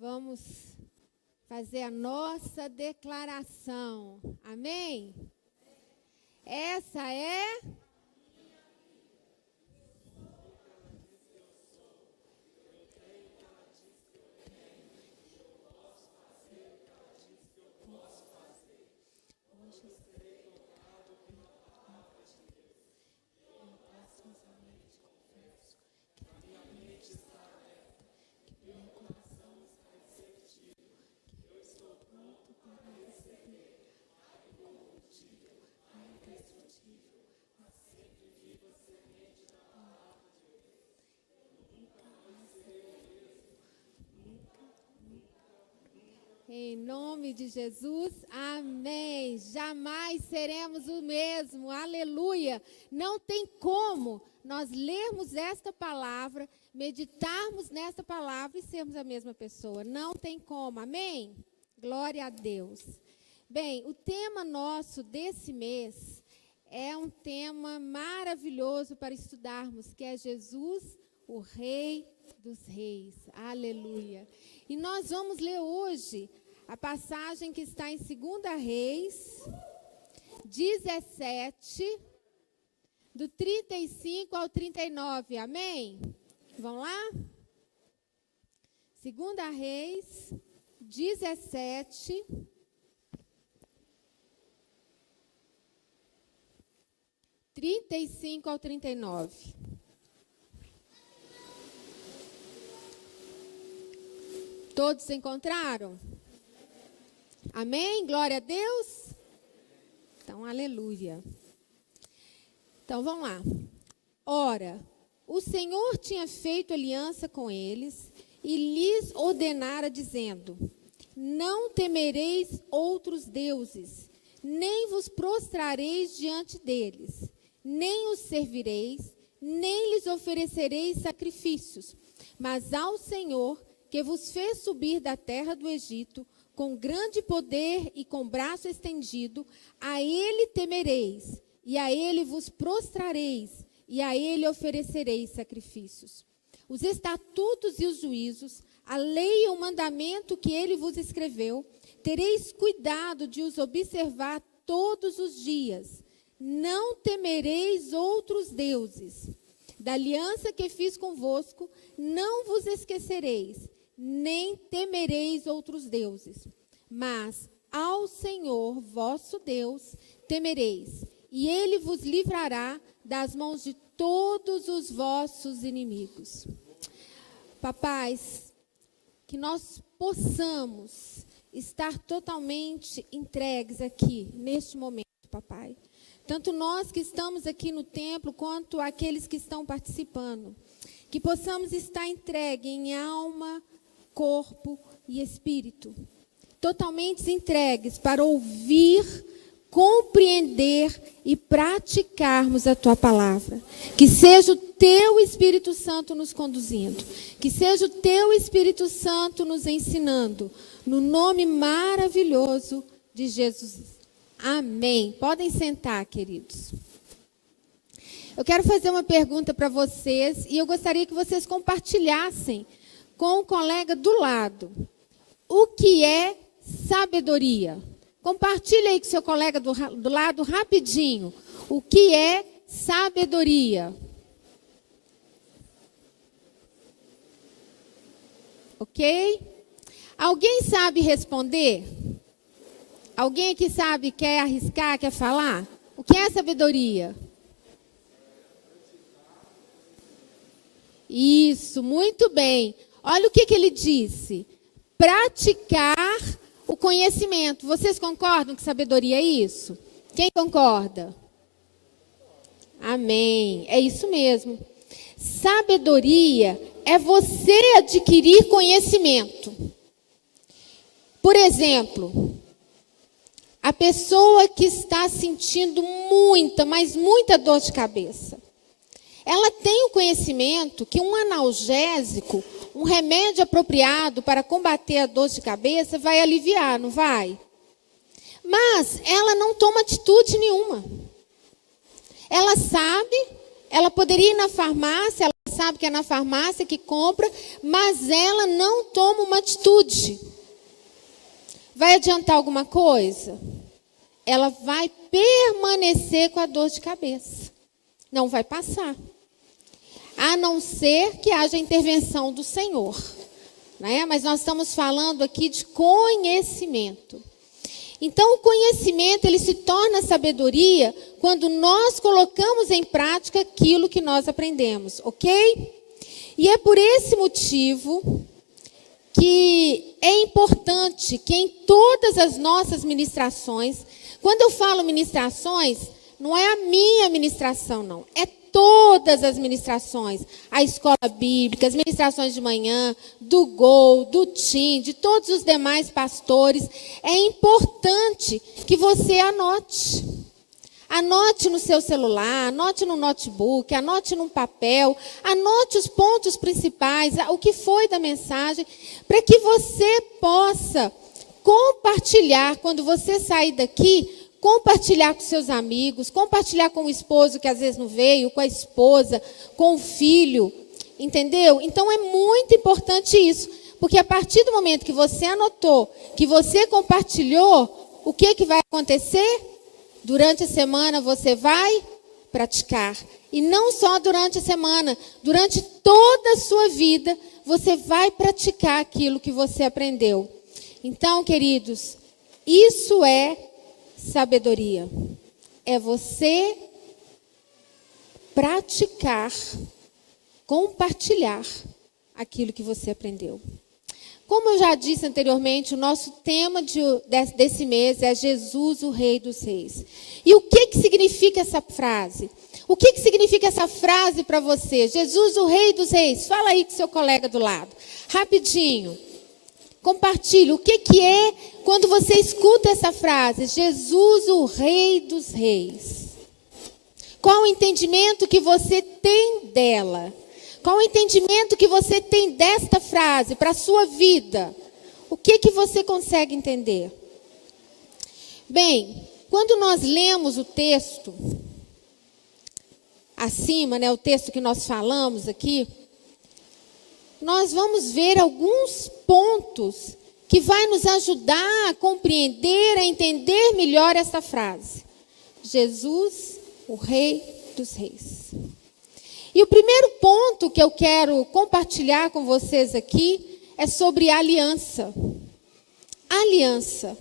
Vamos fazer a nossa declaração. Amém? Essa é em nome de Jesus, amém. Jamais seremos o mesmo, aleluia. Não tem como nós lermos esta palavra, meditarmos nesta palavra e sermos a mesma pessoa. Não tem como, amém? Glória a Deus. Bem, o tema nosso desse mês é um tema maravilhoso para estudarmos, que é Jesus, o Rei dos Reis, aleluia. E nós vamos ler hoje a passagem que está em 2 Reis 17, do 35 ao 39, amém? Vamos lá? 2 Reis 17, ao 39. Todos encontraram? Amém? Glória a Deus? Então, aleluia. Então, vamos lá. Ora, o Senhor tinha feito aliança com eles e lhes ordenara, dizendo: não temereis outros deuses, nem vos prostrareis diante deles, nem os servireis, nem lhes oferecereis sacrifícios, mas ao Senhor, que vos fez subir da terra do Egito, com grande poder e com braço estendido, a ele temereis, e a ele vos prostrareis, e a ele oferecereis sacrifícios. Os estatutos e os juízos, a lei e o mandamento que ele vos escreveu, tereis cuidado de os observar todos os dias. Não temereis outros deuses. Da aliança que fiz convosco, não vos esquecereis, nem temereis outros deuses, mas ao Senhor vosso Deus temereis, e ele vos livrará das mãos de todos os vossos inimigos. Papais, que nós possamos estar totalmente entregues aqui, neste momento, papai. Tanto nós que estamos aqui no templo, quanto aqueles que estão participando. Que possamos estar entregues em alma, corpo e espírito, totalmente entregues para ouvir, compreender e praticarmos a tua palavra. Que seja o teu Espírito Santo nos conduzindo, que seja o teu Espírito Santo nos ensinando, no nome maravilhoso de Jesus. Amém. Podem sentar, queridos. Eu quero fazer uma pergunta para vocês e eu gostaria que vocês compartilhassem com o colega do lado. O que é sabedoria? Compartilha aí com o seu colega do lado rapidinho. O que é sabedoria? Ok? Alguém sabe responder? Alguém aqui sabe, quer arriscar, quer falar? O que é sabedoria? Isso, muito bem. Olha o que ele disse. Praticar o conhecimento. Vocês concordam que sabedoria é isso? Quem concorda? Amém. É isso mesmo. Sabedoria é você adquirir conhecimento. Por exemplo, a pessoa que está sentindo muita, mas muita dor de cabeça. Ela tem o conhecimento que um analgésico, um remédio apropriado para combater a dor de cabeça vai aliviar, não vai? Mas ela não toma atitude nenhuma. Ela sabe, ela poderia ir na farmácia, ela sabe que é na farmácia que compra, mas ela não toma uma atitude. Vai adiantar alguma coisa? Ela vai permanecer com a dor de cabeça. Não vai passar. A não ser que haja intervenção do Senhor, né? Mas nós estamos falando aqui de conhecimento. Então, o conhecimento, ele se torna sabedoria quando nós colocamos em prática aquilo que nós aprendemos, ok? E é por esse motivo que é importante que em todas as nossas ministrações, quando eu falo ministrações, não é a minha ministração, não. É todas as ministrações. A escola bíblica, as ministrações de manhã, do GOL, do TIM, de todos os demais pastores. É importante que você anote. Anote no seu celular, anote no notebook, anote num papel, anote os pontos principais, o que foi da mensagem, para que você possa compartilhar, quando você sair daqui, compartilhar com seus amigos, compartilhar com o esposo que às vezes não veio, com a esposa, com o filho, entendeu? Então é muito importante isso, porque a partir do momento que você anotou, que você compartilhou, o que vai acontecer? Durante a semana você vai praticar. E não só durante a semana, durante toda a sua vida, você vai praticar aquilo que você aprendeu. Então, queridos, isso é sabedoria. É você praticar, compartilhar aquilo que você aprendeu. Como eu já disse anteriormente, o nosso tema desse mês é Jesus, o Rei dos Reis. E o que significa essa frase? O que significa essa frase para você? Jesus, o Rei dos Reis. Fala aí com seu colega do lado. Rapidinho. Compartilhe. O que é quando você escuta essa frase? Jesus, o Rei dos Reis. Qual o entendimento que você tem dela? Qual o entendimento que você tem desta frase para a sua vida? O que você consegue entender? Bem, quando nós lemos o texto, acima, né, o texto que nós falamos aqui, nós vamos ver alguns pontos que vai nos ajudar a compreender, a entender melhor essa frase. Jesus, o Rei dos Reis. E o primeiro ponto que eu quero compartilhar com vocês aqui é sobre aliança. Aliança.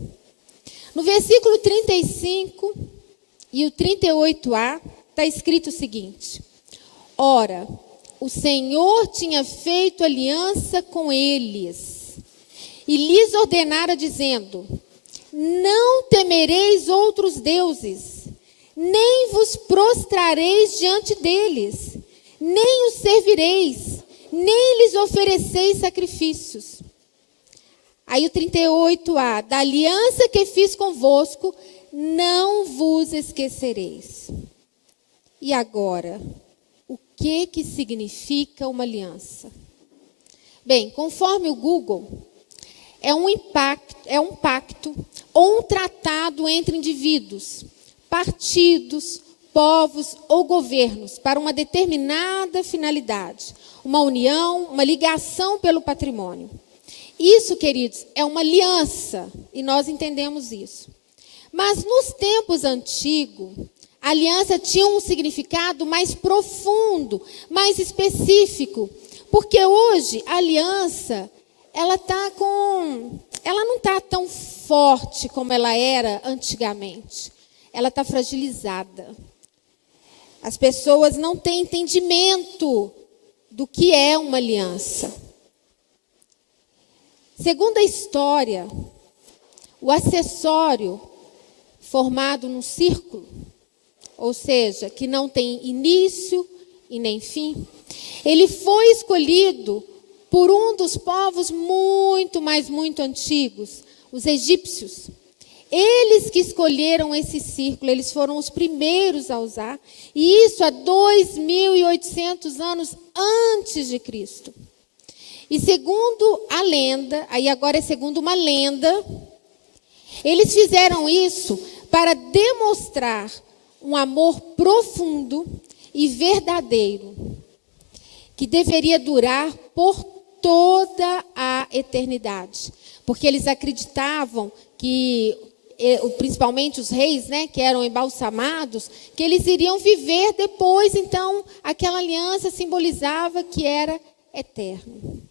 No versículo 35 e o 38a, está escrito o seguinte: Ora, o Senhor tinha feito aliança com eles e lhes ordenara dizendo: Não temereis outros deuses, nem vos prostrareis diante deles, nem os servireis, nem lhes ofereceis sacrifícios. Aí o 38a, da aliança que fiz convosco, não vos esquecereis. E agora, o que significa uma aliança? Bem, conforme o Google, é um pacto ou um tratado entre indivíduos, partidos, povos ou governos para uma determinada finalidade, uma união, uma ligação pelo patrimônio. Isso, queridos, é uma aliança, e nós entendemos isso. Mas nos tempos antigos, a aliança tinha um significado mais profundo, mais específico, porque hoje a aliança, ela não está tão forte como ela era antigamente. Ela está fragilizada. As pessoas não têm entendimento do que é uma aliança. Segundo a história, o acessório formado num círculo, ou seja, que não tem início e nem fim, ele foi escolhido por um dos povos muito, mas muito antigos, os egípcios. Eles que escolheram esse círculo, eles foram os primeiros a usar, e isso há 2.800 anos antes de Cristo. E segundo a lenda, aí agora é segundo uma lenda, eles fizeram isso para demonstrar um amor profundo e verdadeiro, que deveria durar por toda a eternidade. Porque eles acreditavam que, principalmente os reis, né, que eram embalsamados, que eles iriam viver depois. Então, aquela aliança simbolizava que era eterno.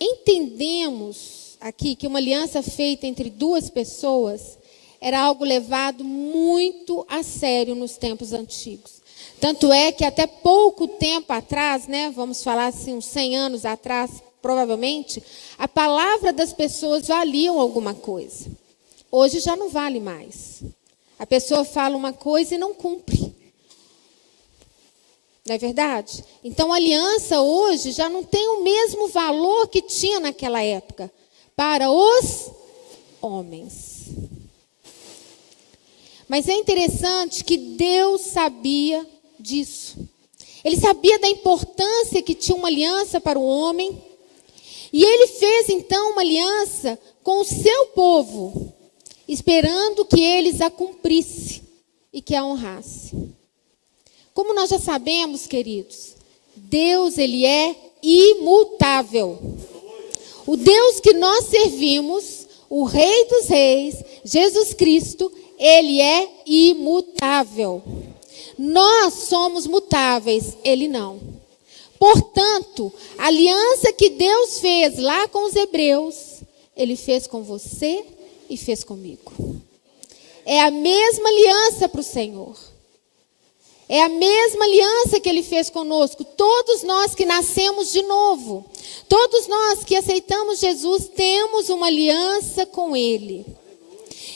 Entendemos aqui que uma aliança feita entre duas pessoas era algo levado muito a sério nos tempos antigos. Tanto é que até pouco tempo atrás, né, vamos falar assim, uns 100 anos atrás, provavelmente, a palavra das pessoas valia alguma coisa. Hoje já não vale mais. A pessoa fala uma coisa e não cumpre. Não é verdade? Então, a aliança hoje já não tem o mesmo valor que tinha naquela época para os homens. Mas é interessante que Deus sabia disso. Ele sabia da importância que tinha uma aliança para o homem. E ele fez, então, uma aliança com o seu povo, esperando que eles a cumprissem e que a honrassem. Como nós já sabemos, queridos, Deus, ele é imutável. O Deus que nós servimos, o Rei dos Reis, Jesus Cristo, ele é imutável. Nós somos mutáveis, ele não. Portanto, a aliança que Deus fez lá com os hebreus, ele fez com você e fez comigo. É a mesma aliança para o Senhor. É a mesma aliança que ele fez conosco. Todos nós que nascemos de novo, todos nós que aceitamos Jesus, temos uma aliança com ele.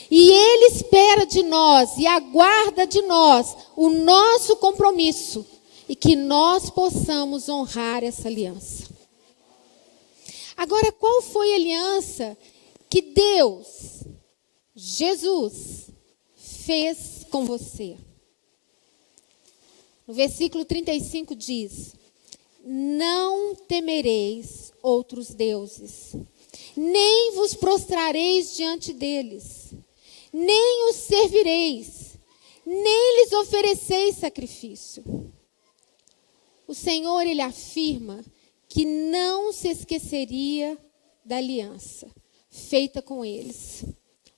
E ele espera de nós e aguarda de nós o nosso compromisso e que nós possamos honrar essa aliança. Agora, qual foi a aliança que Deus, Jesus, fez com você? No versículo 35 diz: não temereis outros deuses, nem vos prostrareis diante deles, nem os servireis, nem lhes ofereceis sacrifício. O Senhor, ele afirma que não se esqueceria da aliança feita com eles.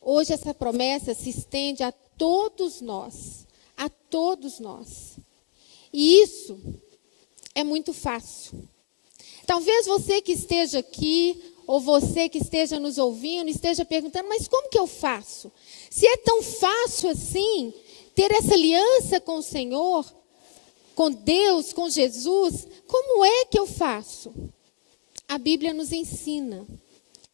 Hoje essa promessa se estende a todos nós, a todos nós. E isso é muito fácil. Talvez você que esteja aqui, ou você que esteja nos ouvindo, esteja perguntando, mas como que eu faço? Se é tão fácil assim, ter essa aliança com o Senhor, com Deus, com Jesus, como é que eu faço? A Bíblia nos ensina.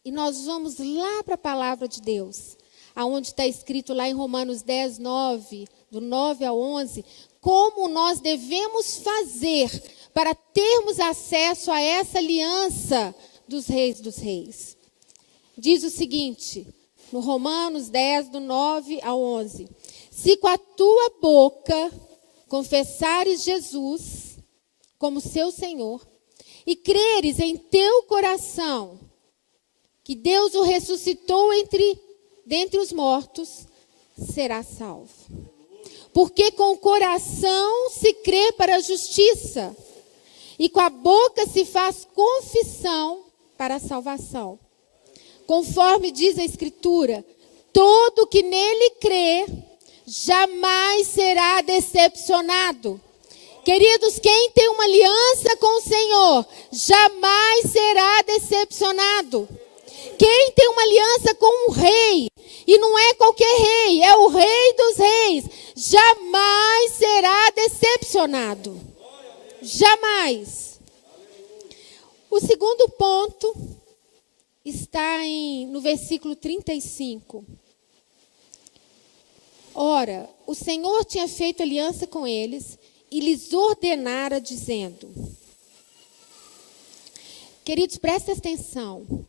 E nós vamos lá para a palavra de Deus, aonde está escrito lá em Romanos 10, 9, do 9 ao 11, como nós devemos fazer para termos acesso a essa aliança dos reis. Diz o seguinte, no Romanos 10, do 9 ao 11. Se com a tua boca confessares Jesus como seu Senhor e creres em teu coração que Deus o ressuscitou dentre os mortos, será salvo. Porque com o coração se crê para a justiça, e com a boca se faz confissão para a salvação. Conforme diz a Escritura, todo que nele crê, jamais será decepcionado. Queridos, quem tem uma aliança com o Senhor, jamais será decepcionado. Quem tem uma aliança com um rei, e não é qualquer rei, é o Rei dos Reis, jamais será decepcionado. Jamais. O segundo ponto está no versículo 35. Ora, o Senhor tinha feito aliança com eles e lhes ordenara, dizendo... Queridos, prestem atenção.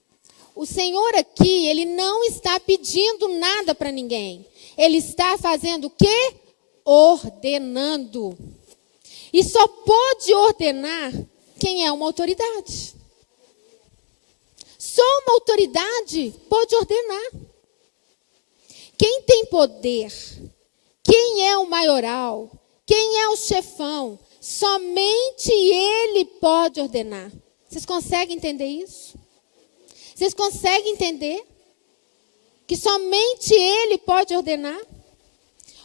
O Senhor aqui, ele não está pedindo nada para ninguém. Ele está fazendo o quê? Ordenando. E só pode ordenar quem é uma autoridade. Só uma autoridade pode ordenar. Quem tem poder, quem é o maioral, quem é o chefão, somente Ele pode ordenar. Vocês conseguem entender isso? Vocês conseguem entender que somente Ele pode ordenar?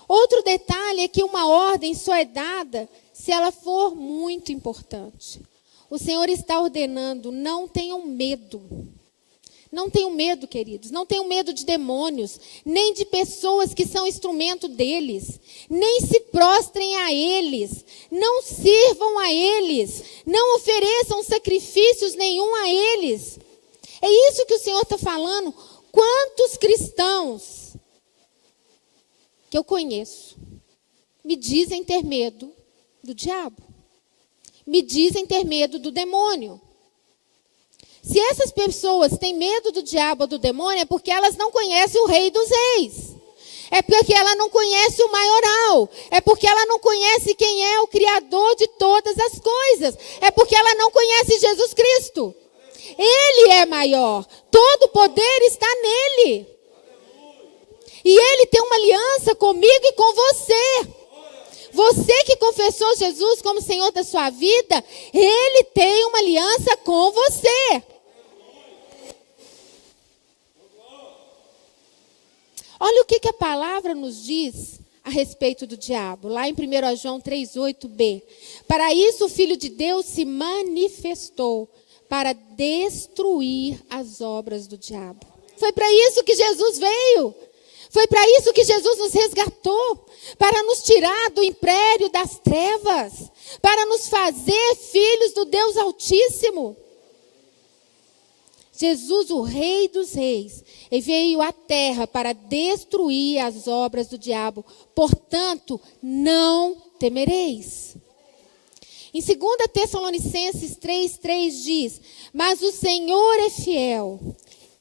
Outro detalhe é que uma ordem só é dada se ela for muito importante. O Senhor está ordenando, não tenham medo. Não tenham medo, queridos. Não tenham medo de demônios, nem de pessoas que são instrumento deles. Nem se prostrem a eles. Não sirvam a eles. Não ofereçam sacrifícios nenhum a eles. É isso que o Senhor está falando. Quantos cristãos que eu conheço me dizem ter medo do diabo? Me dizem ter medo do demônio. Se essas pessoas têm medo do diabo ou do demônio, é porque elas não conhecem o Rei dos Reis. É porque ela não conhece o maioral. É porque ela não conhece quem é o Criador de todas as coisas. É porque ela não conhece Jesus Cristo. Ele é maior. Todo o poder está nele. E Ele tem uma aliança comigo e com você. Você que confessou Jesus como Senhor da sua vida, Ele tem uma aliança com você. Olha o que a palavra nos diz a respeito do diabo. Lá em 1 João 3,8b. Para isso o Filho de Deus se manifestou, para destruir as obras do diabo. Foi para isso que Jesus veio. Foi para isso que Jesus nos resgatou, para nos tirar do império das trevas, para nos fazer filhos do Deus Altíssimo. Jesus, o Rei dos Reis, veio à terra para destruir as obras do diabo. Portanto, não temereis. Em 2 Tessalonicenses 3,3 diz: mas o Senhor é fiel.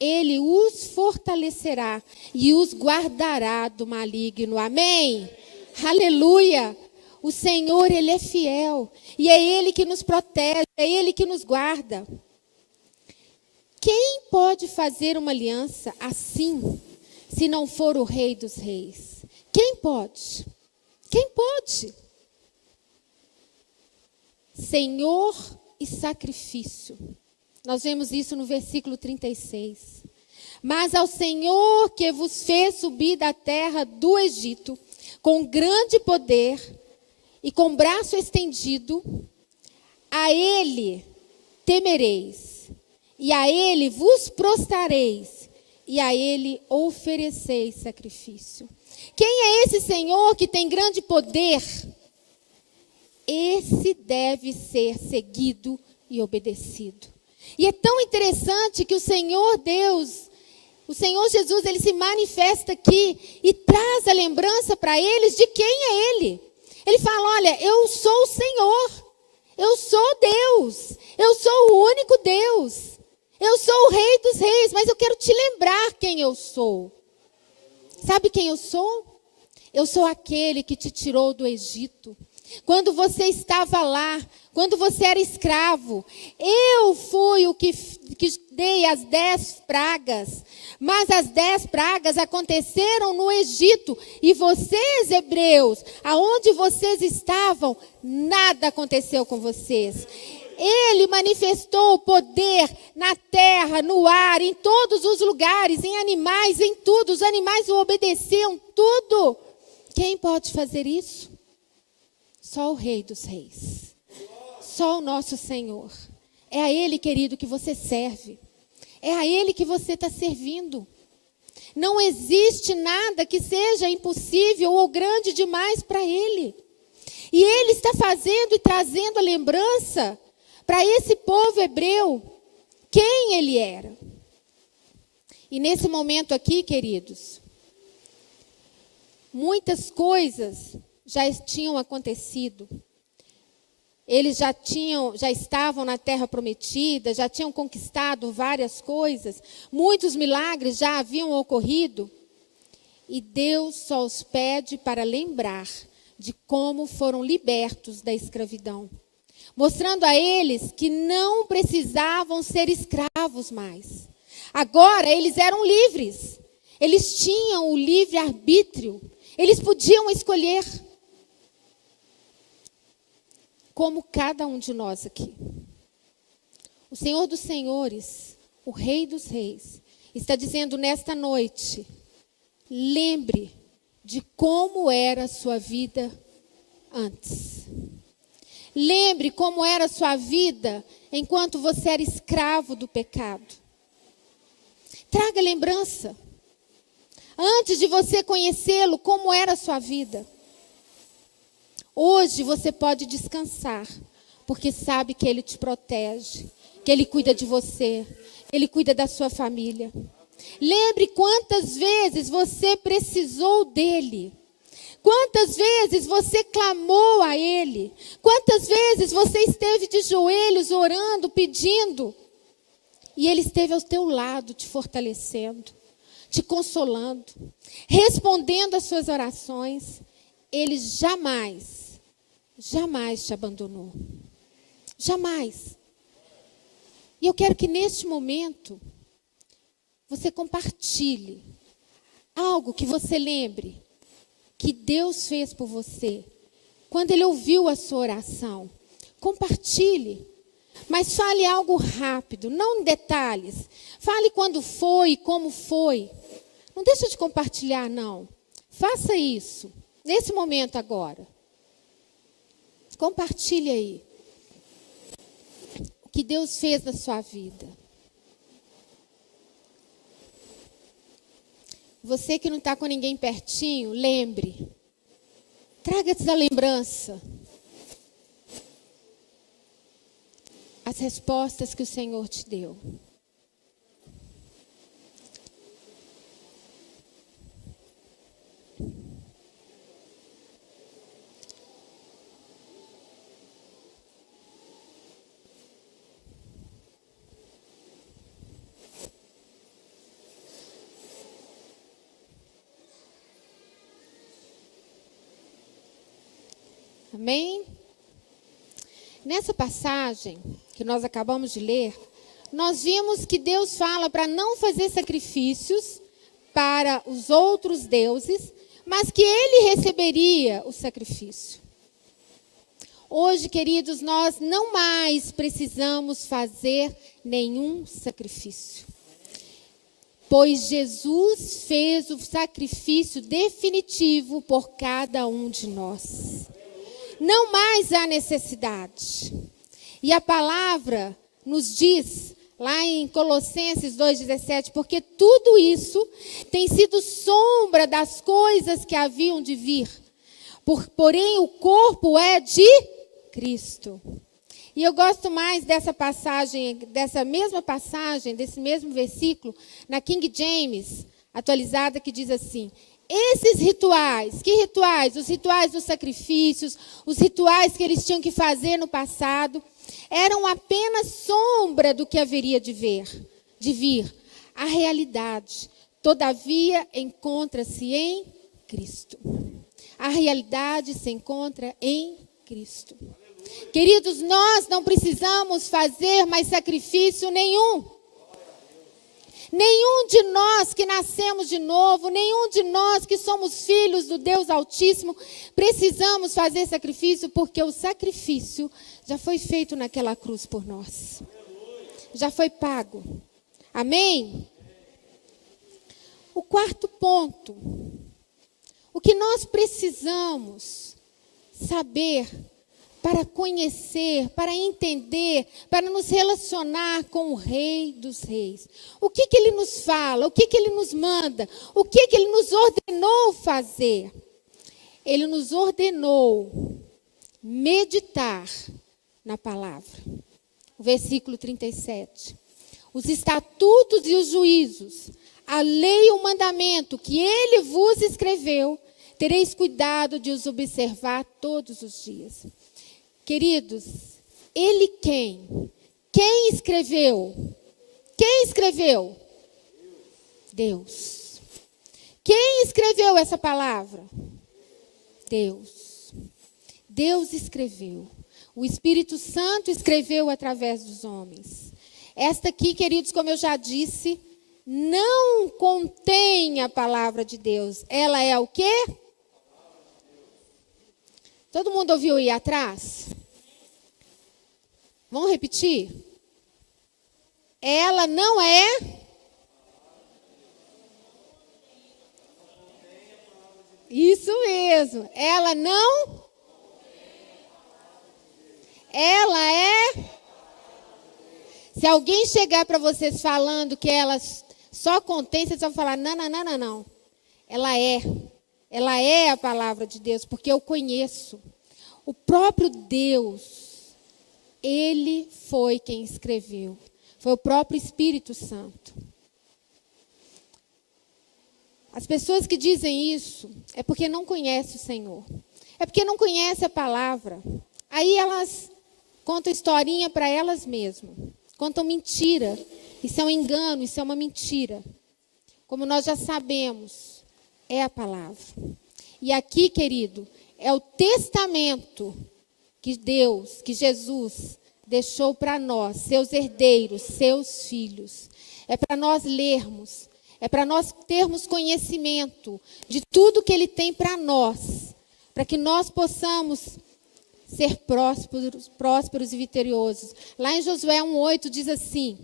Ele os fortalecerá e os guardará do maligno. Amém? Aleluia! O Senhor, Ele é fiel. E é Ele que nos protege, é Ele que nos guarda. Quem pode fazer uma aliança assim, se não for o Rei dos Reis? Quem pode? Quem pode? Senhor e sacrifício. Nós vemos isso no versículo 36. Mas ao Senhor que vos fez subir da terra do Egito, com grande poder e com braço estendido, a Ele temereis, e a Ele vos prostrareis, e a Ele ofereceis sacrifício. Quem é esse Senhor que tem grande poder? Esse deve ser seguido e obedecido. E é tão interessante que o Senhor Deus, o Senhor Jesus, Ele se manifesta aqui e traz a lembrança para eles de quem é Ele. Ele fala, olha, eu sou o Senhor, eu sou Deus, eu sou o único Deus, eu sou o Rei dos Reis, mas eu quero te lembrar quem eu sou. Sabe quem eu sou? Eu sou aquele que te tirou do Egito. Quando você estava lá, quando você era escravo, eu fui o que dei as 10 pragas. Mas as 10 pragas aconteceram no Egito. E vocês, hebreus, aonde vocês estavam, nada aconteceu com vocês. Ele manifestou o poder na terra, no ar, em todos os lugares, em animais, em tudo. Os animais o obedeciam, tudo. Quem pode fazer isso? Só o Rei dos Reis. Só o nosso Senhor. É a Ele, querido, que você serve. É a Ele que você está servindo. Não existe nada que seja impossível ou grande demais para Ele. E Ele está fazendo e trazendo a lembrança para esse povo hebreu quem Ele era. E nesse momento aqui, queridos, muitas coisas já tinham acontecido. Eles já estavam na terra prometida, já tinham conquistado várias coisas. Muitos milagres já haviam ocorrido. E Deus só os pede para lembrar de como foram libertos da escravidão. Mostrando a eles que não precisavam ser escravos mais. Agora eles eram livres. Eles tinham o livre-arbítrio. Eles podiam escolher. como cada um de nós aqui. O Senhor dos Senhores, o Rei dos Reis, está dizendo nesta noite, lembre de como era a sua vida antes. Lembre como era a sua vida enquanto você era escravo do pecado. Traga lembrança. Antes de você conhecê-lo, como era a sua vida. Hoje você pode descansar, porque sabe que Ele te protege, que Ele cuida de você, Ele cuida da sua família. Lembre quantas vezes você precisou dEle. Quantas vezes você clamou a Ele? Quantas vezes você esteve de joelhos orando, pedindo? E Ele esteve ao teu lado, te fortalecendo, te consolando, respondendo às suas orações. Ele jamais, jamais te abandonou. Jamais. E eu quero que neste momento você compartilhe algo que você lembre que Deus fez por você, quando Ele ouviu a sua oração. Compartilhe, mas fale algo rápido, não em detalhes. Fale quando foi, como foi. Não deixa de compartilhar, não. Faça isso, nesse momento agora. Compartilhe aí o que Deus fez na sua vida. Você que não está com ninguém pertinho, lembre. Traga essa lembrança. As respostas que o Senhor te deu. Amém? Nessa passagem que nós acabamos de ler, nós vimos que Deus fala para não fazer sacrifícios para os outros deuses, mas que Ele receberia o sacrifício. Hoje, queridos, nós não mais precisamos fazer nenhum sacrifício, pois Jesus fez o sacrifício definitivo por cada um de nós. Não mais há necessidade. E a palavra nos diz, lá em Colossenses 2,17, porque tudo isso tem sido sombra das coisas que haviam de vir. Porém, o corpo é de Cristo. E eu gosto mais dessa passagem, dessa mesma passagem, desse mesmo versículo, na King James, atualizada, que diz assim: esses rituais, que rituais? Os rituais dos sacrifícios, os rituais que eles tinham que fazer no passado, eram apenas sombra do que haveria de vir. A realidade, todavia, encontra-se em Cristo. A realidade se encontra em Cristo. Queridos, nós não precisamos fazer mais sacrifício nenhum. Nenhum de nós que nascemos de novo, nenhum de nós que somos filhos do Deus Altíssimo, precisamos fazer sacrifício, porque o sacrifício já foi feito naquela cruz por nós. Já foi pago. Amém? O quarto ponto. O que nós precisamos saber para conhecer, para entender, para nos relacionar com o Rei dos Reis. O que Ele nos fala? O que Ele nos manda? O que Ele nos ordenou fazer? Ele nos ordenou meditar na palavra. O versículo 37. Os estatutos e os juízos, a lei e o mandamento que Ele vos escreveu, tereis cuidado de os observar todos os dias. Queridos, Ele quem? Quem escreveu? Quem escreveu? Deus. Quem escreveu essa palavra? Deus. Deus escreveu. O Espírito Santo escreveu através dos homens. Esta aqui, queridos, como eu já disse, não contém a palavra de Deus. Ela é o quê? Todo mundo ouviu aí atrás? Vamos repetir? Ela não é... Isso mesmo. Ela não... Ela é... Se alguém chegar para vocês falando que ela só contém, vocês vão falar, não. Ela é. Ela é a palavra de Deus, porque eu conheço. O próprio Deus, Ele foi quem escreveu. Foi o próprio Espírito Santo. As pessoas que dizem isso é porque não conhecem o Senhor. É porque não conhecem a palavra. Aí elas contam historinha para elas mesmas. Contam mentira. Isso é um engano, isso é uma mentira. Como nós já sabemos, é a palavra. E aqui, querido, é o testamento que Deus, que Jesus deixou para nós, seus herdeiros, seus filhos. É para nós lermos, é para nós termos conhecimento de tudo que Ele tem para nós, para que nós possamos ser prósperos e vitoriosos. Lá em Josué 1:8 diz assim,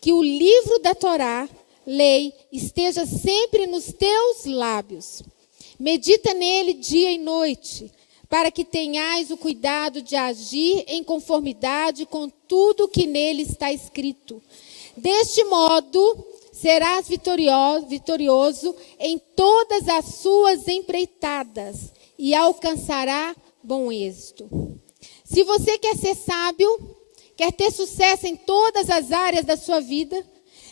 que o livro da Torá, lei, esteja sempre nos teus lábios. Medita nele dia e noite, para que tenhais o cuidado de agir em conformidade com tudo que nele está escrito. Deste modo, serás vitorioso em todas as suas empreitadas e alcançará bom êxito. Se você quer ser sábio, quer ter sucesso em todas as áreas da sua vida,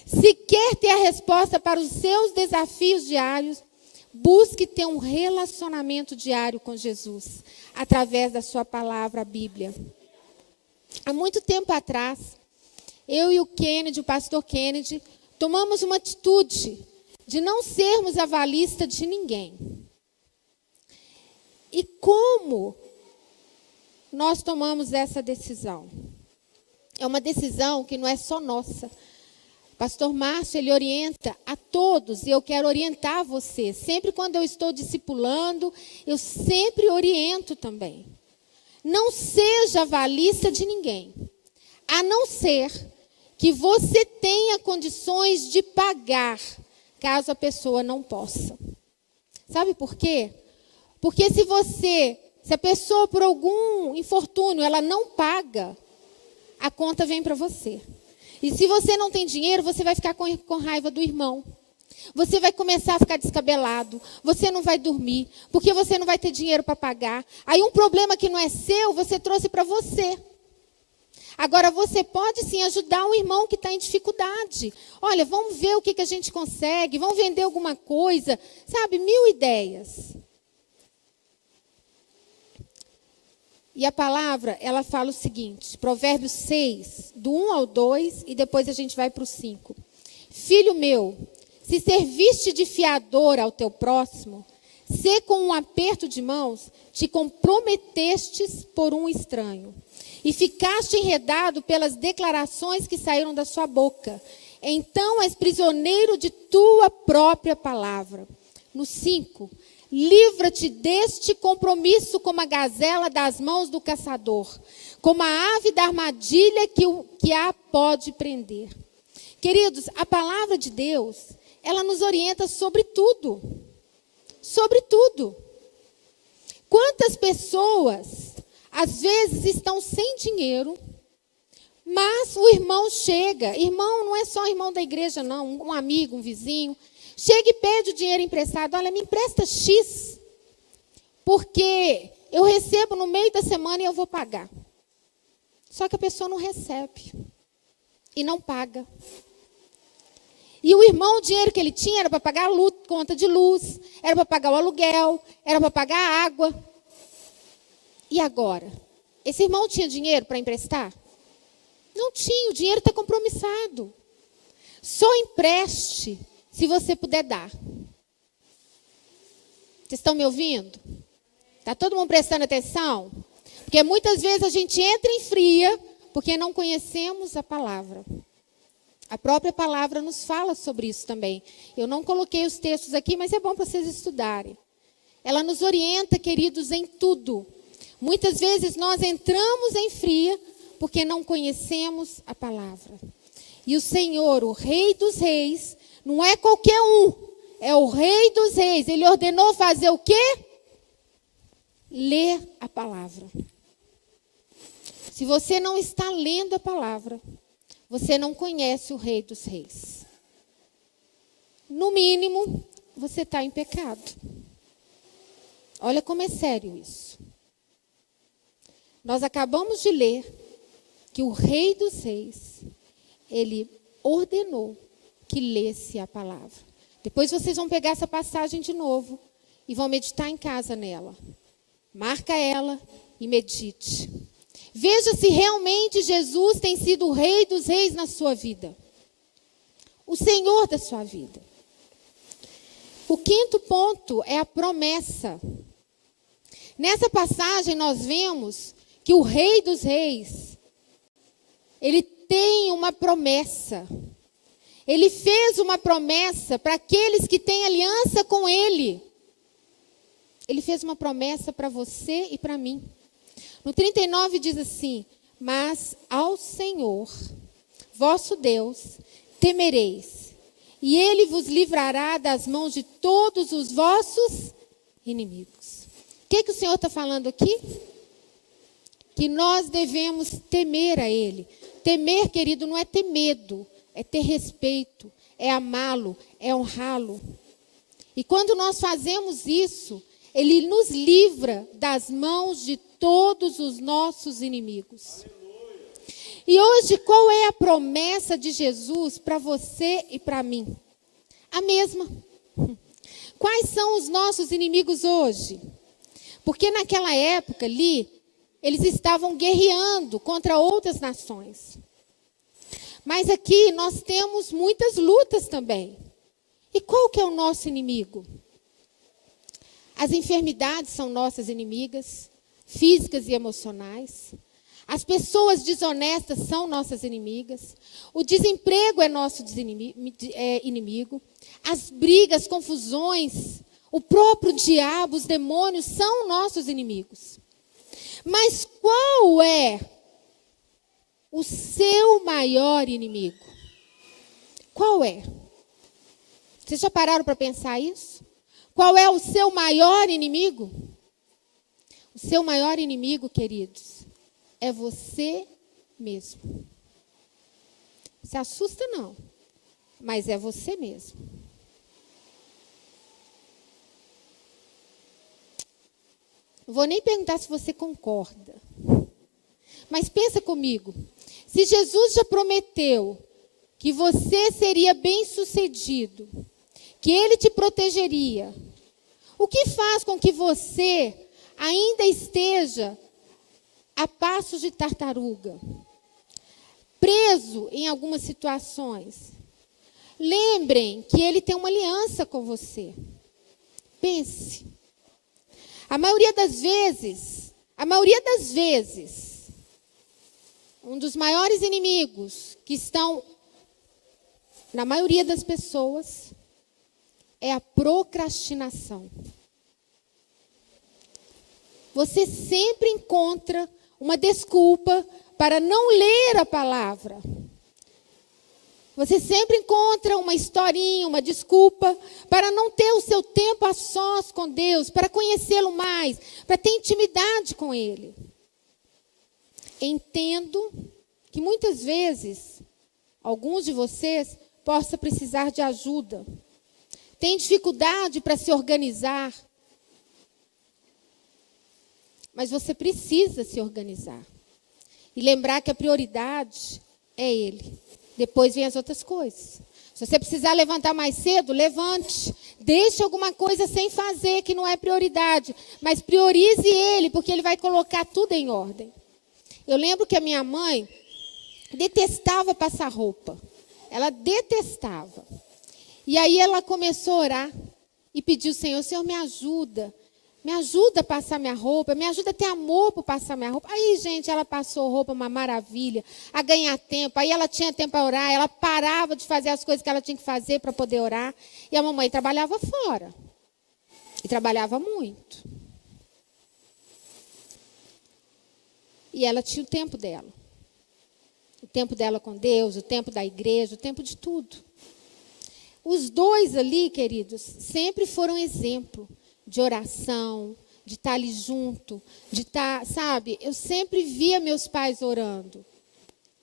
se quer ter a resposta para os seus desafios diários, busque ter um relacionamento diário com Jesus, através da sua palavra, a Bíblia. Há muito tempo atrás, eu e o pastor Kennedy, tomamos uma atitude de não sermos avalistas de ninguém. E como nós tomamos essa decisão? É uma decisão que não é só nossa. O pastor Márcio, ele orienta a todos, e eu quero orientar você. Sempre quando eu estou discipulando, eu sempre oriento também. Não seja avalista de ninguém, a não ser que você tenha condições de pagar, caso a pessoa não possa. Sabe por quê? Porque se a pessoa, por algum infortúnio, ela não paga, a conta vem para você. E se você não tem dinheiro, você vai ficar com raiva do irmão. Você vai começar a ficar descabelado. Você não vai dormir, porque você não vai ter dinheiro para pagar. Aí um problema que não é seu, você trouxe para você. Agora, você pode sim ajudar um irmão que está em dificuldade. Olha, vamos ver o que a gente consegue, vamos vender alguma coisa. Sabe, 1000 ideias. E a palavra, ela fala o seguinte, Provérbios 6, do 1 ao 2, e depois a gente vai para o 5. Filho meu, se serviste de fiador ao teu próximo, se com um aperto de mãos te comprometestes por um estranho, e ficaste enredado pelas declarações que saíram da sua boca, então és prisioneiro de tua própria palavra. No 5, livra-te deste compromisso como a gazela das mãos do caçador, como a ave da armadilha que a pode prender. Queridos, a palavra de Deus, ela nos orienta sobre tudo. Sobre tudo. Quantas pessoas, às vezes, estão sem dinheiro, mas o irmão chega. Irmão não é só irmão da igreja, não. Um amigo, um vizinho. Chega e pede o dinheiro emprestado. Olha, me empresta X, porque eu recebo no meio da semana e eu vou pagar. Só que a pessoa não recebe e não paga. E o irmão, o dinheiro que ele tinha era para pagar a conta de luz, era para pagar o aluguel, era para pagar a água. E agora? Esse irmão tinha dinheiro para emprestar? Não tinha, o dinheiro está compromissado. Só empreste se você puder dar. Vocês estão me ouvindo? Está todo mundo prestando atenção? Porque muitas vezes a gente entra em fria porque não conhecemos a palavra. A própria palavra nos fala sobre isso também. Eu não coloquei os textos aqui, mas é bom para vocês estudarem. Ela nos orienta, queridos, em tudo. Muitas vezes nós entramos em fria porque não conhecemos a palavra. E o Senhor, o Rei dos Reis, não é qualquer um, é o Rei dos Reis. Ele ordenou fazer o quê? Ler a palavra. Se você não está lendo a palavra, você não conhece o Rei dos Reis. No mínimo, você está em pecado. Olha como é sério isso. Nós acabamos de ler que o Rei dos Reis, ele ordenou que lesse a palavra. Depois vocês vão pegar essa passagem de novo e vão meditar em casa nela. Marca ela e medite. Veja se realmente Jesus tem sido o Rei dos Reis na sua vida. O Senhor da sua vida. O quinto ponto é a promessa. Nessa passagem nós vemos que o Rei dos Reis, ele tem uma promessa. Ele fez uma promessa para aqueles que têm aliança com ele. Ele fez uma promessa para você e para mim. No 39 diz assim: mas ao Senhor, vosso Deus, temereis, e ele vos livrará das mãos de todos os vossos inimigos. O que o Senhor está falando aqui? Que nós devemos temer a ele. Temer, querido, não é ter medo, é ter respeito, é amá-lo, é honrá-lo. E quando nós fazemos isso, ele nos livra das mãos de todos os nossos inimigos. E hoje, qual é a promessa de Jesus para você e para mim? A mesma. Quais são os nossos inimigos hoje? Porque naquela época ali, eles estavam guerreando contra outras nações. Mas aqui nós temos muitas lutas também. E qual que é o nosso inimigo? As enfermidades são nossas inimigas, físicas e emocionais. As pessoas desonestas são nossas inimigas. O desemprego é nosso inimigo. As brigas, confusões, o próprio diabo, os demônios são nossos inimigos. Mas qual é o seu maior inimigo? Qual é? Vocês já pararam para pensar isso? Qual é o seu maior inimigo? O seu maior inimigo, queridos, é você mesmo. Se assusta não, mas é você mesmo. Não vou nem perguntar se você concorda. Mas pensa comigo. Se Jesus já prometeu que você seria bem-sucedido, que ele te protegeria, o que faz com que você ainda esteja a passos de tartaruga, preso em algumas situações? Lembrem que ele tem uma aliança com você. Pense. A maioria das vezes, um dos maiores inimigos que estão na maioria das pessoas é a procrastinação. Você sempre encontra uma desculpa para não ler a palavra. Você sempre encontra uma historinha, uma desculpa para não ter o seu tempo a sós com Deus, para conhecê-lo mais, para ter intimidade com Ele. Entendo que muitas vezes, alguns de vocês possam precisar de ajuda. Tem dificuldade para se organizar. Mas você precisa se organizar. E lembrar que a prioridade é Ele. Depois vem as outras coisas. Se você precisar levantar mais cedo, levante. Deixe alguma coisa sem fazer que não é prioridade. Mas priorize Ele, porque Ele vai colocar tudo em ordem. Eu lembro que a minha mãe detestava passar roupa. Ela detestava. E aí ela começou a orar e pediu ao Senhor: Senhor, me ajuda a passar minha roupa, me ajuda a ter amor por passar minha roupa. Aí, gente, ela passou roupa, uma maravilha, a ganhar tempo. Aí ela tinha tempo para orar, ela parava de fazer as coisas que ela tinha que fazer para poder orar. E a mamãe trabalhava fora. E trabalhava muito. E ela tinha o tempo dela. O tempo dela com Deus, o tempo da igreja, o tempo de tudo. Os dois ali, queridos, sempre foram exemplo de oração, de estar ali junto, de estar, sabe? Eu sempre via meus pais orando,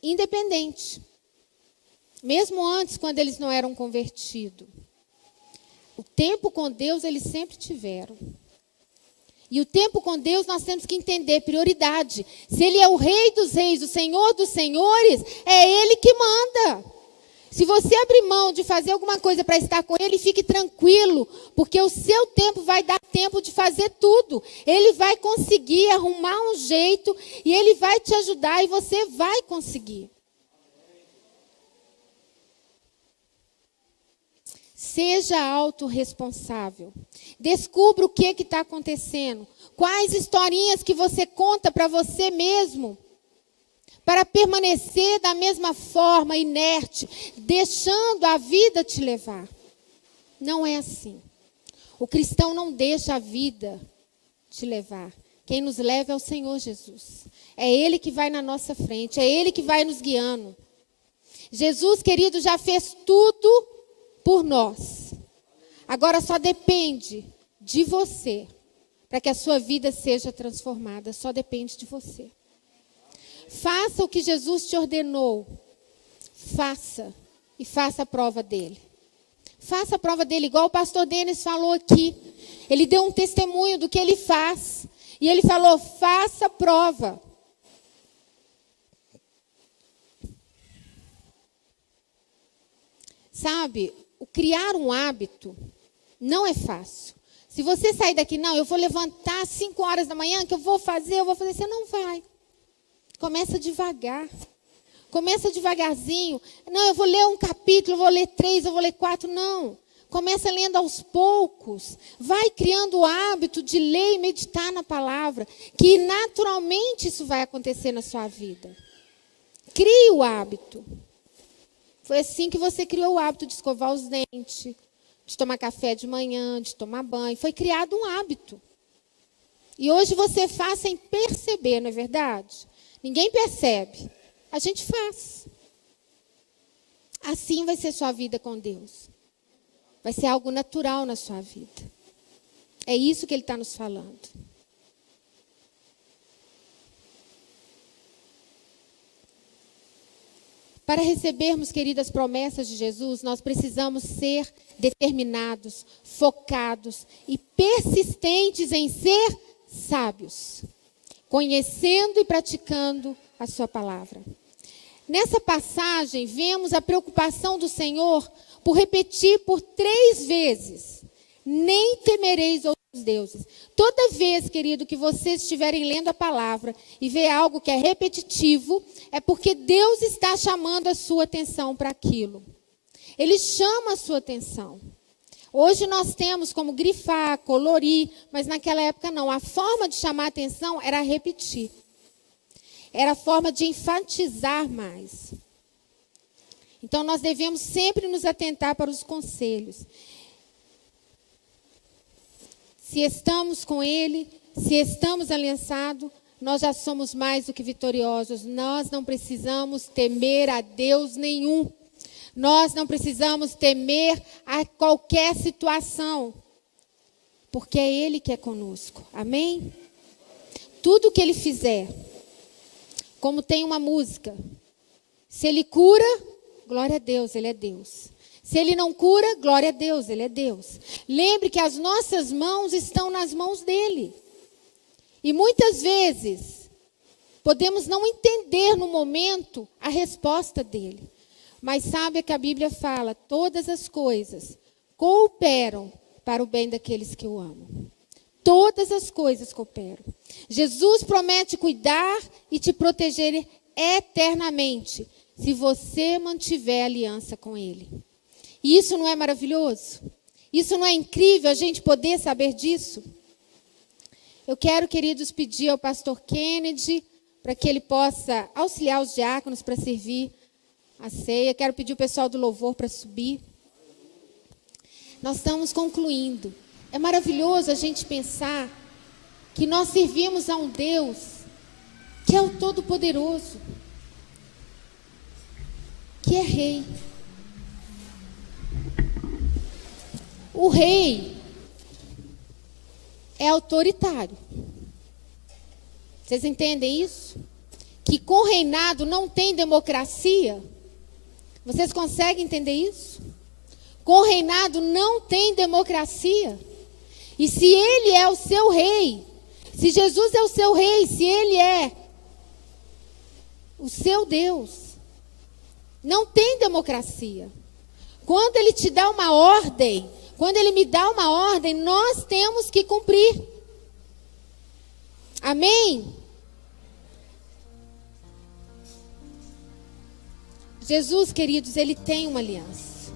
independente. Mesmo antes, quando eles não eram convertidos. O tempo com Deus eles sempre tiveram. E o tempo com Deus nós temos que entender, prioridade. Se Ele é o Rei dos Reis, o Senhor dos Senhores, é Ele que manda. Se você abrir mão de fazer alguma coisa para estar com Ele, fique tranquilo, porque o seu tempo vai dar tempo de fazer tudo. Ele vai conseguir arrumar um jeito e Ele vai te ajudar e você vai conseguir. Seja autorresponsável. Descubra o que está acontecendo. Quais historinhas que você conta para você mesmo. Para permanecer da mesma forma, inerte, deixando a vida te levar. Não é assim. O cristão não deixa a vida te levar. Quem nos leva é o Senhor Jesus. É Ele que vai na nossa frente, é Ele que vai nos guiando. Jesus, querido, já fez tudo por nós. Agora só depende de você, para que a sua vida seja transformada. Só depende de você. Faça o que Jesus te ordenou. Faça. E faça a prova dele. Faça a prova dele, igual o pastor Denis falou aqui. Ele deu um testemunho do que ele faz. E ele falou, faça a prova. Sabe, criar um hábito não é fácil. Se você sair daqui, não, eu vou levantar às 5 horas da manhã, que eu vou fazer, você não vai. Começa devagar. Começa devagarzinho. Não, eu vou ler um capítulo, eu vou ler 3, eu vou ler 4. Não. Começa lendo aos poucos. Vai criando o hábito de ler e meditar na palavra. Que naturalmente isso vai acontecer na sua vida. Crie o hábito. Foi assim que você criou o hábito de escovar os dentes, de tomar café de manhã, de tomar banho. Foi criado um hábito. E hoje você faz sem perceber, não é verdade? Ninguém percebe. A gente faz. Assim vai ser sua vida com Deus. Vai ser algo natural na sua vida. É isso que Ele está nos falando. Para recebermos, queridas, promessas de Jesus, nós precisamos ser determinados, focados e persistentes em ser sábios, conhecendo e praticando a sua palavra. Nessa passagem, vemos a preocupação do Senhor por repetir por 3 vezes, nem temereis outros deuses. Toda vez, querido, que vocês estiverem lendo a palavra e ver algo que é repetitivo, é porque Deus está chamando a sua atenção para aquilo. Ele chama a sua atenção. Hoje nós temos como grifar, colorir, mas naquela época não. A forma de chamar a atenção era repetir. Era a forma de enfatizar mais. Então nós devemos sempre nos atentar para os conselhos. Se estamos com Ele, se estamos aliançados, nós já somos mais do que vitoriosos. Nós não precisamos temer a Deus nenhum. Nós não precisamos temer a qualquer situação, porque é Ele que é conosco. Amém? Tudo que Ele fizer, como tem uma música, se Ele cura, glória a Deus, Ele é Deus. Se Ele não cura, glória a Deus, Ele é Deus. Lembre que as nossas mãos estão nas mãos dEle. E muitas vezes, podemos não entender no momento a resposta dEle. Mas sabe que a Bíblia fala, todas as coisas cooperam para o bem daqueles que o amam. Todas as coisas cooperam. Jesus promete cuidar e te proteger eternamente, se você mantiver aliança com Ele. E isso não é maravilhoso? Isso não é incrível a gente poder saber disso? Eu quero, queridos, pedir ao pastor Kennedy para que ele possa auxiliar os diáconos para servir a ceia. Quero pedir o pessoal do louvor para subir. Nós estamos concluindo. É maravilhoso a gente pensar que nós servimos a um Deus que é o Todo-Poderoso. que é rei. O rei é autoritário. Vocês entendem isso? Que com reinado não tem democracia. Vocês conseguem entender isso? Com reinado não tem democracia. E se ele é o seu rei, se Jesus é o seu rei, se ele é o seu Deus, não tem democracia. Quando ele te dá uma ordem, quando ele me dá uma ordem, nós temos que cumprir. Amém? Jesus, queridos, ele tem uma aliança.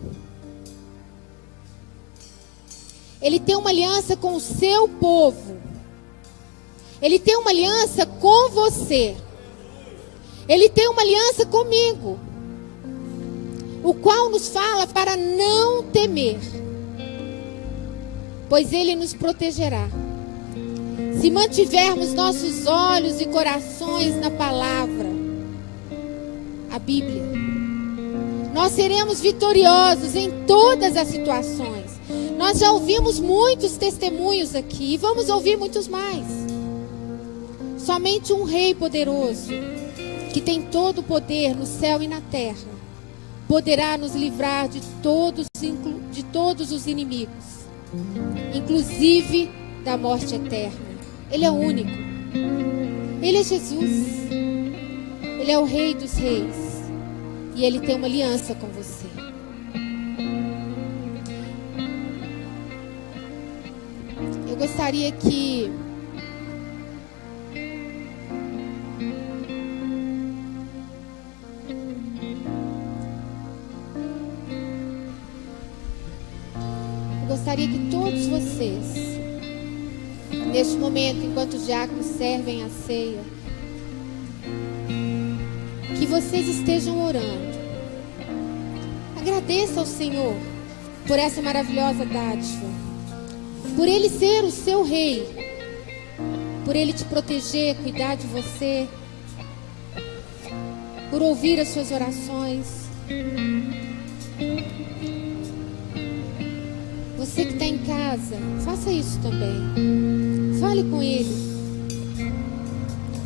Ele tem uma aliança com o seu povo. Ele tem uma aliança com você. Ele tem uma aliança comigo, o qual nos fala para não temer, pois ele nos protegerá. Se mantivermos nossos olhos e corações na palavra, a Bíblia, nós seremos vitoriosos em todas as situações. Nós já ouvimos muitos testemunhos aqui e vamos ouvir muitos mais. Somente um rei poderoso, que tem todo o poder no céu e na terra, poderá nos livrar de todos os inimigos, inclusive da morte eterna. Ele é o único. Ele é Jesus. Ele é o Rei dos Reis. E Ele tem uma aliança com você. Eu gostaria que todos vocês, neste momento, enquanto os diáconos servem a ceia, que vocês estejam orando. Agradeça ao Senhor por essa maravilhosa dádiva, por Ele ser o seu rei, por Ele te proteger, cuidar de você, por ouvir as suas orações. Você que está em casa, faça isso também. Fale com Ele.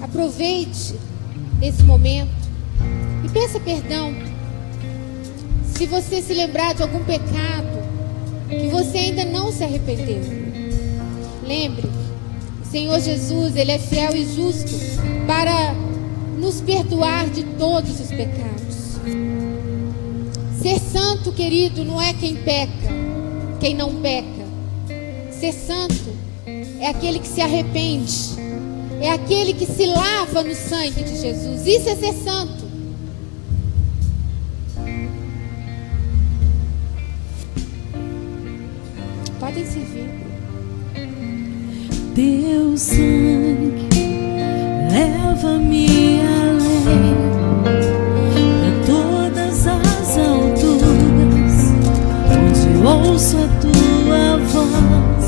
Aproveite esse momento e peça perdão. Se você se lembrar de algum pecado que você ainda não se arrependeu, lembre, o Senhor Jesus, Ele é fiel e justo para nos perdoar de todos os pecados. Ser santo, querido, não é quem peca, quem não peca. Ser santo é aquele que se arrepende, é aquele que se lava no sangue de Jesus. Isso é ser santo. Podem servir. Teu sangue leva-me além, a todas as alturas, onde ouço a tua voz,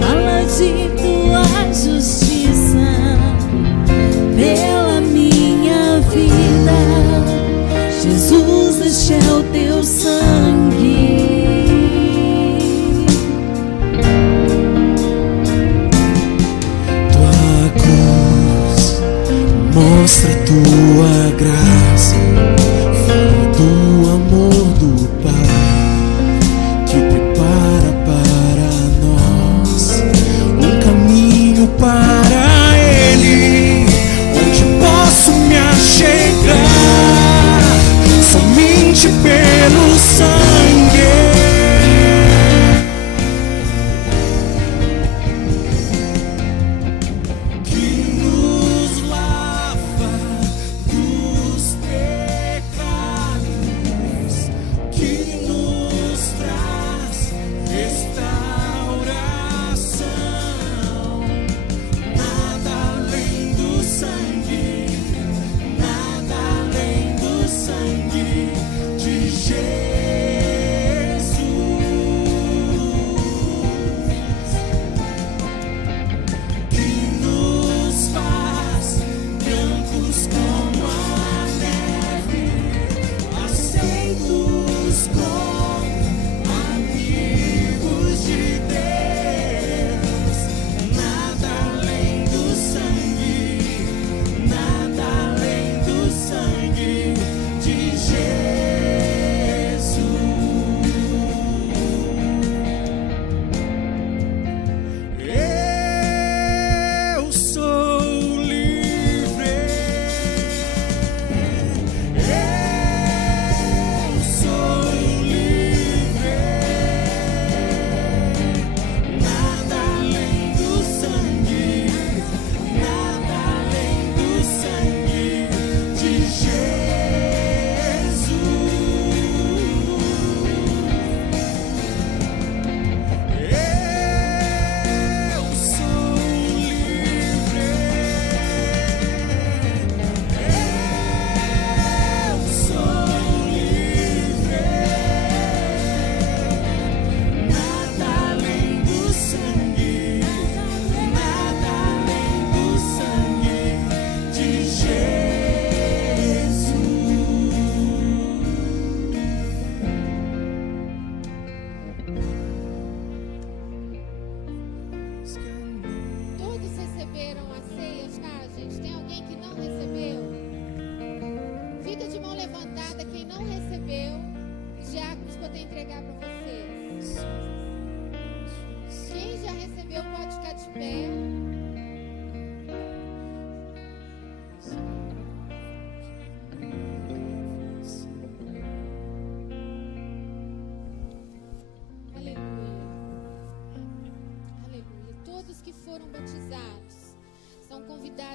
fala de tua justiça pela minha vida. Jesus, este é o teu sangue. Mostra tua graça, fala do amor do Pai, que prepara para nós um caminho para Ele, onde posso me achegar somente pelo sangue.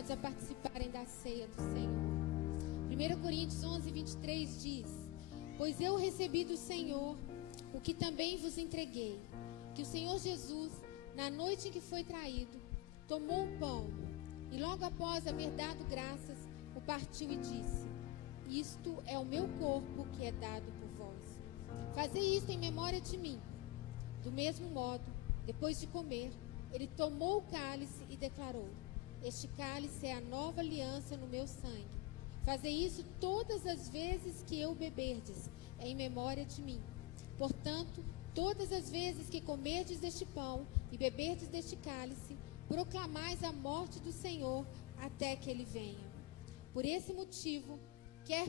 convidados a participarem da ceia do Senhor. 1 Coríntios 11, 23 diz: pois eu recebi do Senhor o que também vos entreguei, que o Senhor Jesus, na noite em que foi traído, tomou o pão e logo após haver dado graças, o partiu e disse: isto é o meu corpo que é dado por vós. Fazei isto em memória de mim. Do mesmo modo, depois de comer, ele tomou o cálice e declarou: este cálice é a nova aliança no meu sangue. Fazei isso todas as vezes que eu beberdes, em memória de mim. Portanto, todas as vezes que comerdes deste pão e beberdes deste cálice, proclamais a morte do Senhor até que ele venha. Por esse motivo, quem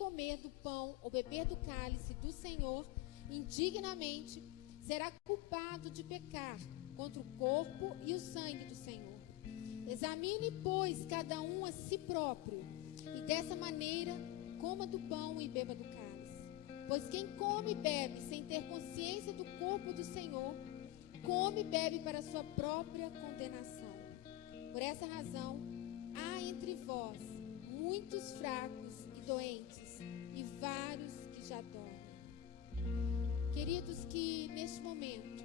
comer do pão ou beber do cálice do Senhor indignamente, será culpado de pecar contra o corpo e o sangue do Senhor. Examine, pois, cada um a si próprio, e dessa maneira coma do pão e beba do cálice. Pois quem come e bebe sem ter consciência do corpo do Senhor, come e bebe para sua própria condenação. Por essa razão, há entre vós muitos fracos e doentes, e vários que já dormem. Queridos, que neste momento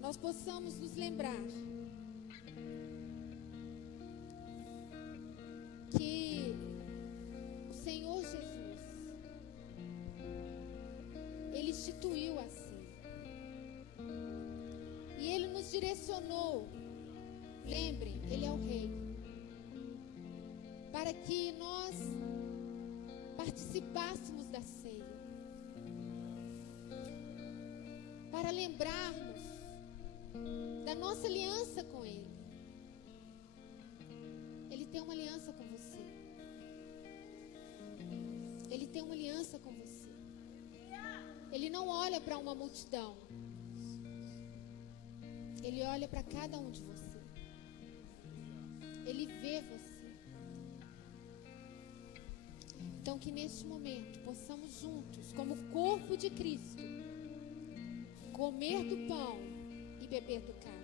nós possamos nos lembrar que o Senhor Jesus, Ele instituiu assim, e Ele nos direcionou. Lembrem, Ele é o Rei, para que nós participássemos da ceia, para lembrarmos da nossa aliança com Ele. Ele tem uma aliança com você. Ele tem uma aliança com você. Ele não olha para uma multidão. Ele olha para cada um de você. Ele vê você. Então que neste momento possamos juntos, como corpo de Cristo, comer do pão e beber do cálice.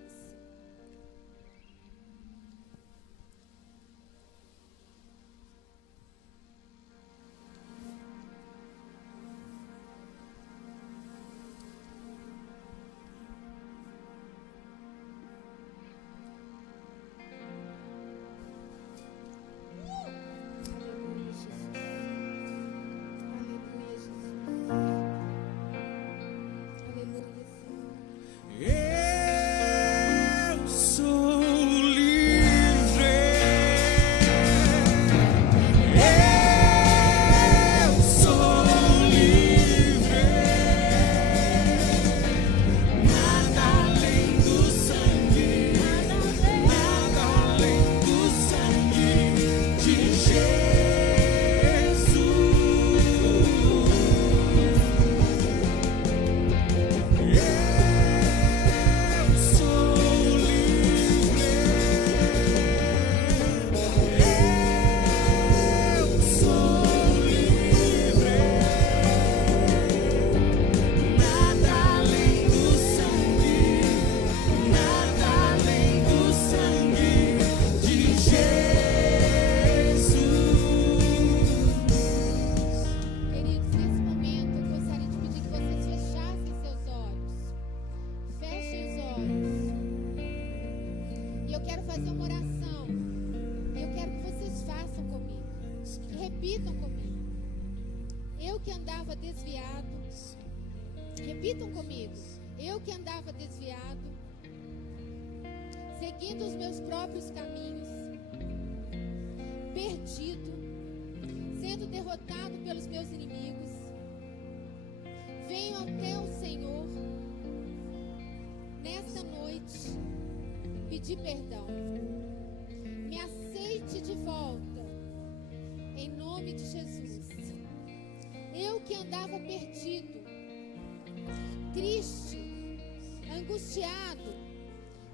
Repitam comigo. Eu que andava desviado, seguindo os meus próprios caminhos, perdido, sendo derrotado pelos meus inimigos, venho até o Senhor nesta noite pedir perdão. Me aceite de volta, em nome de Jesus. Eu que andava perdido, triste, angustiado,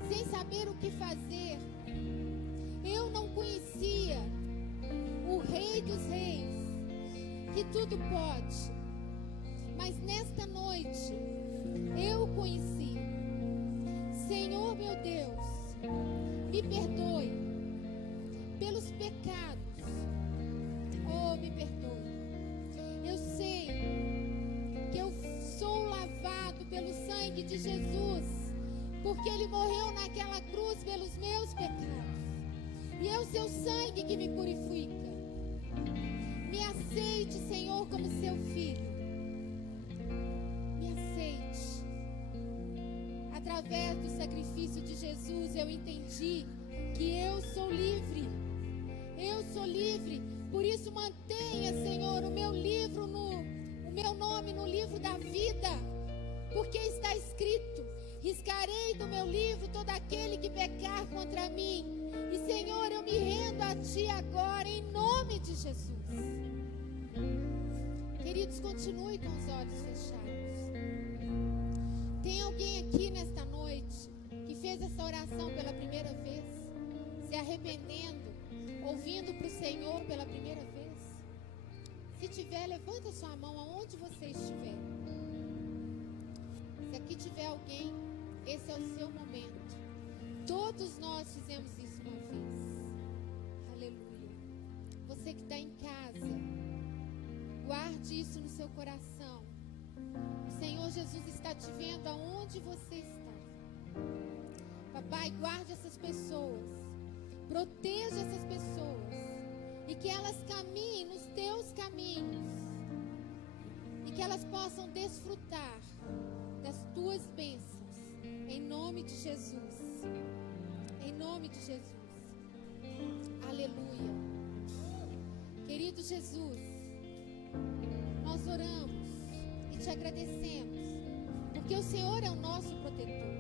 sem saber o que fazer. Eu não conhecia o Rei dos Reis, que tudo pode. Mas nesta noite, eu o conheci. Senhor meu Deus, Me perdoe pelos pecados. Oh, me perdoe. Eu sei que eu sou lavado pelo sangue de Jesus, porque Ele morreu naquela cruz pelos meus pecados. E é o seu sangue que me purifica. Me aceite, Senhor, como seu filho. Me aceite. Através do sacrifício de Jesus, eu entendi que eu sou livre. Eu sou livre. Por isso, mantenha, Senhor, o meu nome no livro da vida. Porque está escrito: riscarei do meu livro todo aquele que pecar contra mim. E, Senhor, eu me rendo a Ti agora, em nome de Jesus. Queridos, continue com os olhos fechados. Tem alguém aqui nesta noite que fez essa oração pela primeira vez? Se arrependendo, ouvindo para o Senhor pela primeira vez? Se tiver, levanta sua mão aonde você estiver. Se aqui tiver alguém, esse é o seu momento. Todos nós fizemos isso uma vez. Aleluia. Você que está em casa, guarde isso no seu coração. O Senhor Jesus está te vendo aonde você está. Papai, guarde essas pessoas. Proteja essas pessoas. E que elas caminhem nos teus caminhos. E que elas possam desfrutar das tuas bênçãos. Em nome de Jesus. Em nome de Jesus. Aleluia. Querido Jesus, nós oramos e te agradecemos, porque o Senhor é o nosso protetor.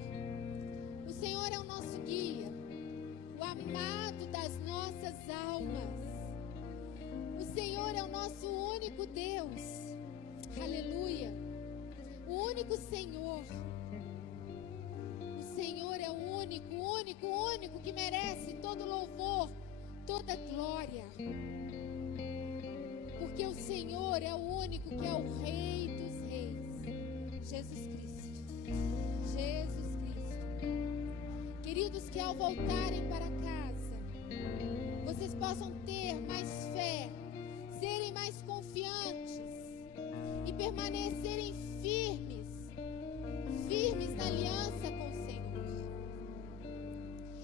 O Senhor é o nosso guia, o amado das nossas almas. O Senhor é o nosso único Deus. Aleluia. O único Senhor. O Senhor é o único que merece todo louvor, toda glória. Porque o Senhor é o único que é o Rei dos Reis. Jesus Cristo. Jesus Cristo. Queridos, que ao voltarem para casa, vocês possam ter mais fé, serem mais confiantes e permanecerem firmes na aliança com o Senhor.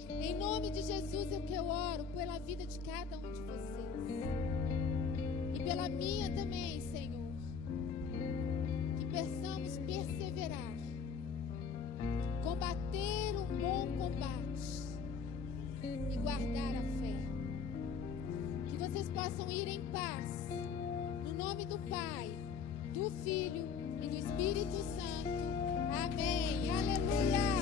Em nome de Jesus é que eu oro pela vida de cada um de vocês e pela minha também, Senhor, que possamos perseverar, combater um bom combate e guardar a fé. Que vocês possam ir em paz, no nome do Pai, do Filho e do Espírito Santo. Amém. Aleluia.